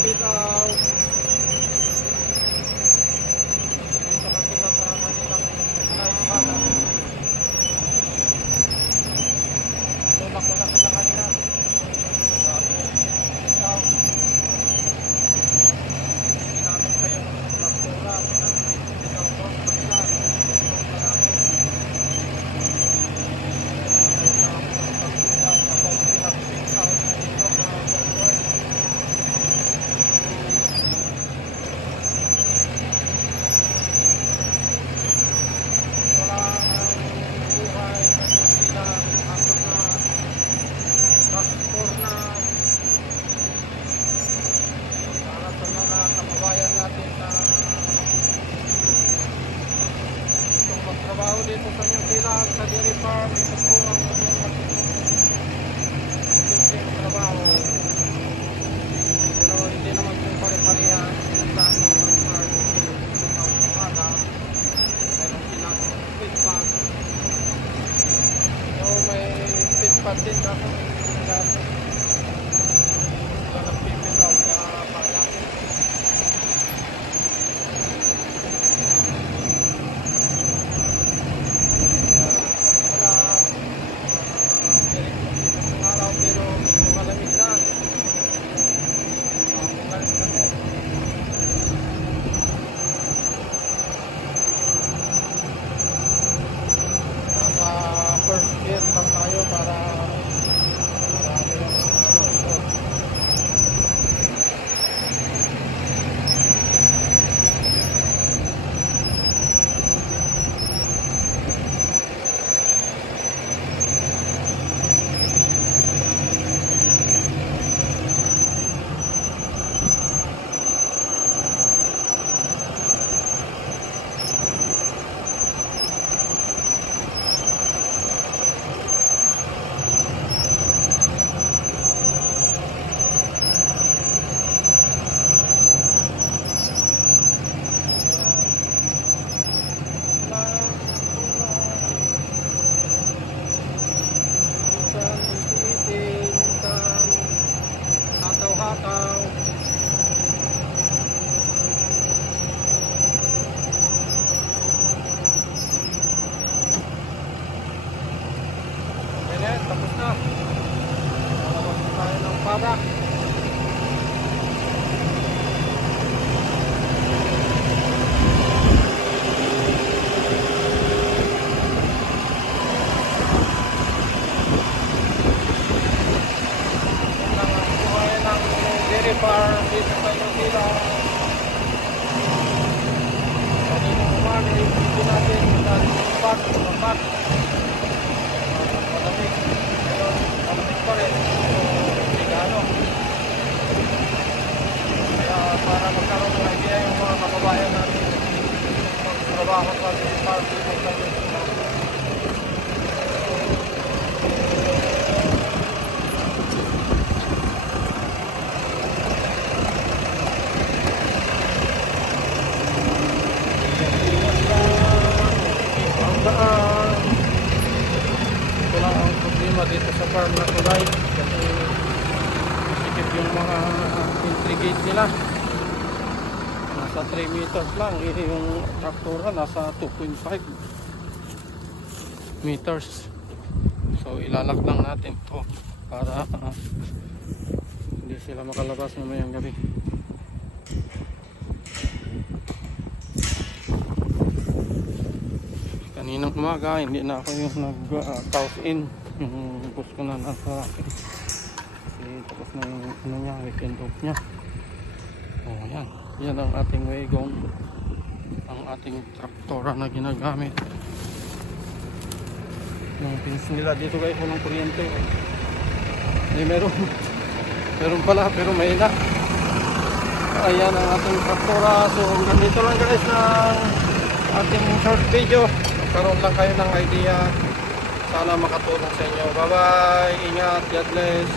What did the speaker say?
bitaw. Dito na sila sa kanilang live pala. Tulak ko na sila kanina. Bitaw. Ginamit pa yung traktura. Bitaw ko sa kanila. Kababayan natin na kung magtrabaho dito sa New Zealand sa dairy farm, ito po ang simpleng trabaho, pero hindi naman po pare-parehan saan ang farm ang umaga mayroong silang feed pad, so may feed pad din ako nagamit na nagpipitaw sa pala. Pero medyo malamig na. Malamig kasi. Nasa first year lang tayo para marami yung ito. Hataw-hataw. Okay na, tapos na. Malabas na tayo ng pada. Dairy farm dito sa New Zealand. Kaninang umaga yung video natin dahil malamig. Ngayon, malamig pa rin. Hindi gaano. Kaya para magkaroon ng idea yung mga kababayan natin magtrabaho sa dairy farm dito sa New Zealand. Ito lang ang problema dito sa farm na kulay kasi masikip yung mga intrigate nila. Nasa 3 meters lang, yung traktura nasa 2.5 meters. So ilalak lang natin ito para hindi sila makalabas mamayang gabi. Kaninang umaga hindi na ako yung nag-toss in, yung bus ko na nasa akin kasi tapos na yung ano niya, weekend off niya. Oh, yan ang ating wagon, ang ating traktora na ginagamit. Yung pins nila dito guys, walang kuryente. Hindi, meron pala pero may na. Ayan ang ating traktora. So ganito lang guys ng ating short video. Karoon lang kayo ng idea. Sana makatulong sa inyo. Bye bye. Ingat. God bless.